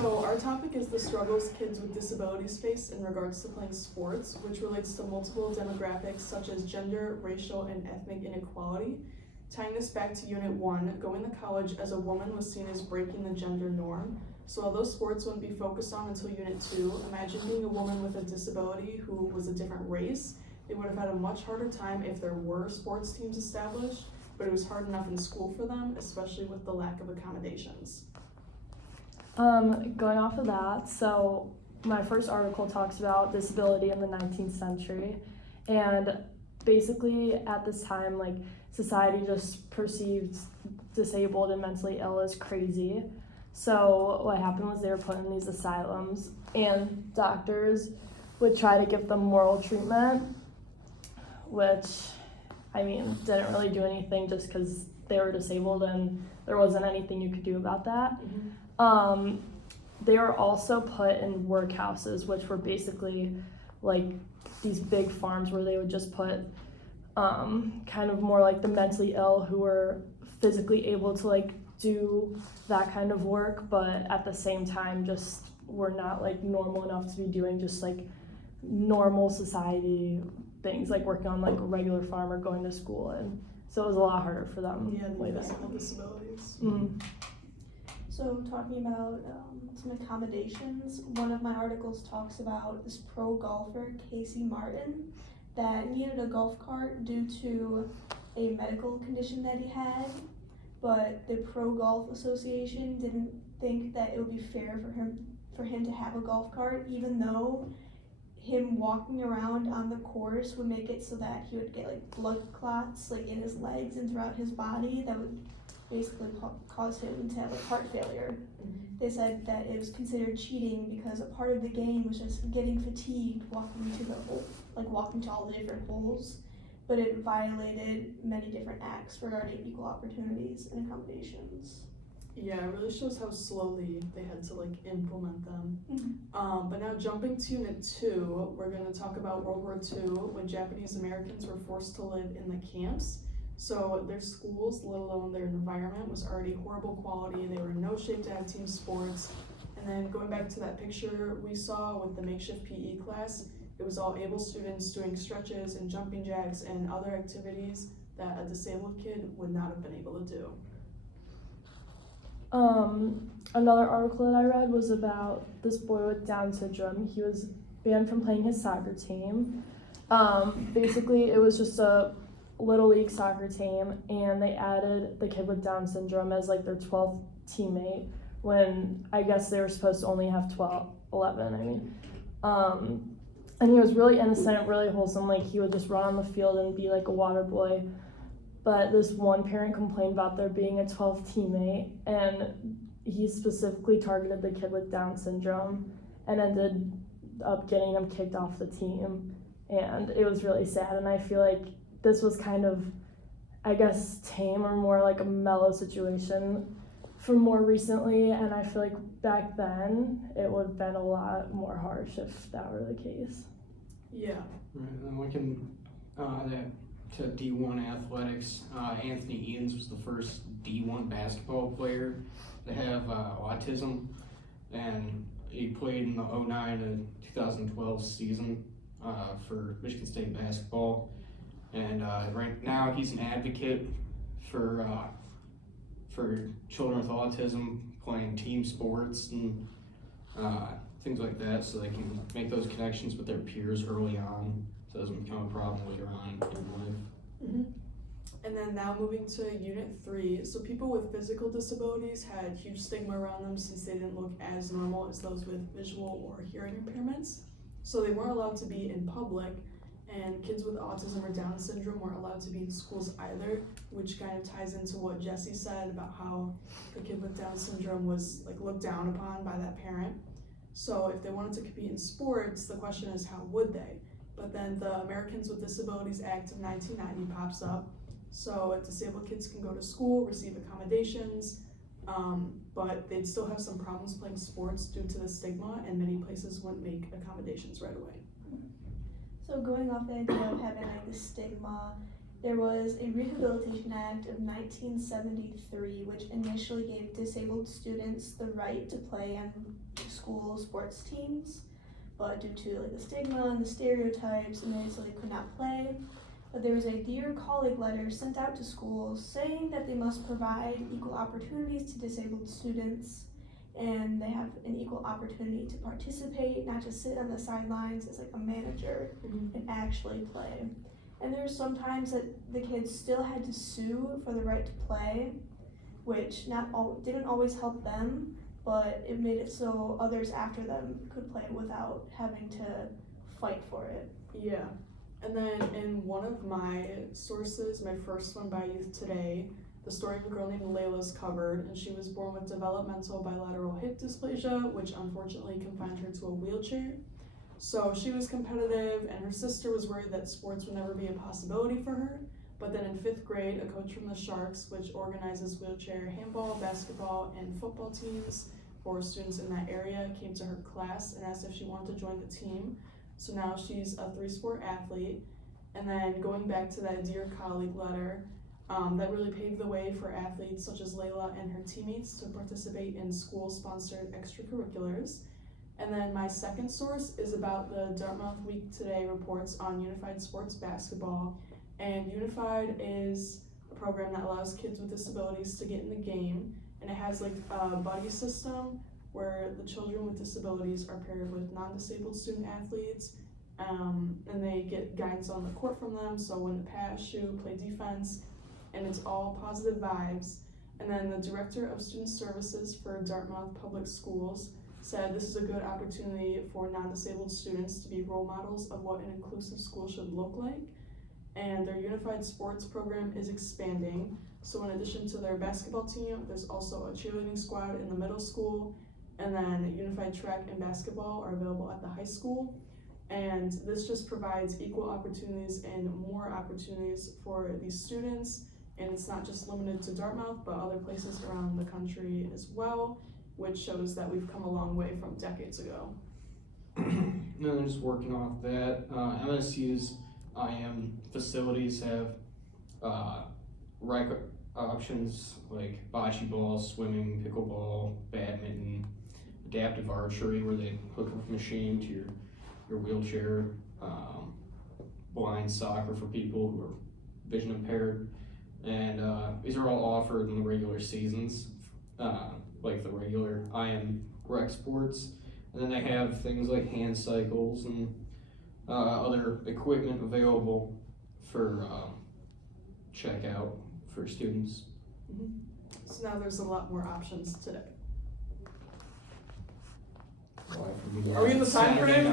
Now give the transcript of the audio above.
So our topic is the struggles kids with disabilities face in regards to playing sports, which relates to multiple demographics such as gender, racial, and ethnic inequality. Tying this back to Unit 1, going to college as a woman was seen as breaking the gender norm. So although sports wouldn't be focused on until Unit 2, imagine being a woman with a disability who was a different race. They would have had a much harder time if there were sports teams established, but it was hard enough in school for them, especially with the lack of accommodations. Going off of that, so my first article talks about disability in the 19th century, and basically at this time, like, society just perceived disabled and mentally ill as crazy. So what happened was they were put in these asylums, and doctors would try to give them moral treatment, which, I mean, didn't really do anything just because they were disabled and there wasn't anything you could do about that. They were also put in workhouses, which were basically like these big farms where they would just put kind of more like the mentally ill who were physically able to like do that kind of work, but at the same time just were not like normal enough to be doing just like normal society things, like working on like a regular farm or going to school, and so it was a lot harder for them. Yeah, the physical disabilities. So talking about some accommodations, one of my articles talks about this pro golfer, Casey Martin, that needed a golf cart due to a medical condition that he had, but the Pro Golf Association didn't think that it would be fair for him to have a golf cart, even though him walking around on the course would make it so that he would get like blood clots like in his legs and throughout his body that would basically cause him to have like heart failure. They said that it was considered cheating because a part of the game was just getting fatigued walking to all the different holes, but it violated many different acts regarding equal opportunities and accommodations. Yeah, it really shows how slowly they had to like implement them. But now jumping to Unit 2, we're going to talk about World War II when Japanese Americans were forced to live in the camps. So their schools, let alone their environment, was already horrible quality. They were in no shape to have team sports. And then going back to that picture we saw with the makeshift PE class, it was all able students doing stretches and jumping jacks and other activities that a disabled kid would not have been able to do. Another article that I read was about this boy with Down syndrome. He was banned from playing his soccer team. Basically, it was just a little league soccer team, and they added the kid with Down syndrome as like their 12th teammate when I guess they were supposed to only have 11, I mean. And he was really innocent, really wholesome, like he would just run on the field and be like a water boy. But this one parent complained about there being a 12th teammate, and he specifically targeted the kid with Down syndrome and ended up getting him kicked off the team. And it was really sad, and I feel like this was kind of, I guess, tame or more like a mellow situation from more recently, and I feel like back then it would have been a lot more harsh if that were the case. Yeah. Right, then we can, to D1 athletics, Anthony Edens was the first D1 basketball player to have autism, and he played in the 2009 to 2012 season for Michigan State basketball. And right now he's an advocate for children with autism playing team sports and things like that, so they can make those connections with their peers early on, so it doesn't become a problem later on in life. And then now moving to Unit 3, so people with physical disabilities had huge stigma around them since they didn't look as normal as those with visual or hearing impairments. So they weren't allowed to be in public, and kids with autism or Down syndrome weren't allowed to be in schools either, which kind of ties into what Jesse said about how the kid with Down syndrome was like looked down upon by that parent. So if they wanted to compete in sports, the question is how would they? But then the Americans with Disabilities Act of 1990 pops up. So disabled kids can go to school, receive accommodations, but they'd still have some problems playing sports due to the stigma, and many places wouldn't make accommodations right away. So going off the idea of having like the stigma there was a Rehabilitation Act of 1973, which initially gave disabled students the right to play on school sports teams, but due to like the stigma and the stereotypes, it made it so they could not play. But there was a Dear Colleague letter sent out to schools saying that they must provide equal opportunities to disabled students, and they have an equal opportunity to participate, not just sit on the sidelines as like a manager, and actually play. And there's sometimes that the kids still had to sue for the right to play, which didn't always help them, but it made it so others after them could play without having to fight for it. Yeah. And then in one of my sources, my first one by Youth Today, the story of a girl named Layla is covered, and she was born with developmental bilateral hip dysplasia, which unfortunately confined her to a wheelchair. So she was competitive, and her sister was worried that sports would never be a possibility for her. But then in 5th grade, a coach from the Sharks, which organizes wheelchair handball, basketball, and football teams for students in that area, came to her class and asked if she wanted to join the team. So now she's a 3-sport athlete. And then going back to that Dear Colleague letter, that really paved the way for athletes such as Layla and her teammates to participate in school-sponsored extracurriculars. And then my second source is about the Dartmouth Week Today reports on Unified Sports Basketball. And Unified is a program that allows kids with disabilities to get in the game. And it has like a buddy system where the children with disabilities are paired with non-disabled student athletes. And they get guidance on the court from them, so when to pass, shoot, play defense, and it's all positive vibes. And then the director of student services for Dartmouth Public Schools said this is a good opportunity for non-disabled students to be role models of what an inclusive school should look like. And their unified sports program is expanding. So in addition to their basketball team, there's also a cheerleading squad in the middle school, and then unified track and basketball are available at the high school. And this just provides equal opportunities and more opportunities for these students. And it's not just limited to Dartmouth, but other places around the country as well, which shows that we've come a long way from decades ago. No, they're just working off that. MSU's IM facilities have rec options like bocce ball, swimming, pickleball, badminton, adaptive archery where they hook a machine to your wheelchair, blind soccer for people who are vision impaired, and these are all offered in the regular seasons, like the regular IM rec sports. And then they have things like hand cycles and other equipment available for checkout for students. So now there's a lot more options today. Why, from Are we in the time Saturday frame?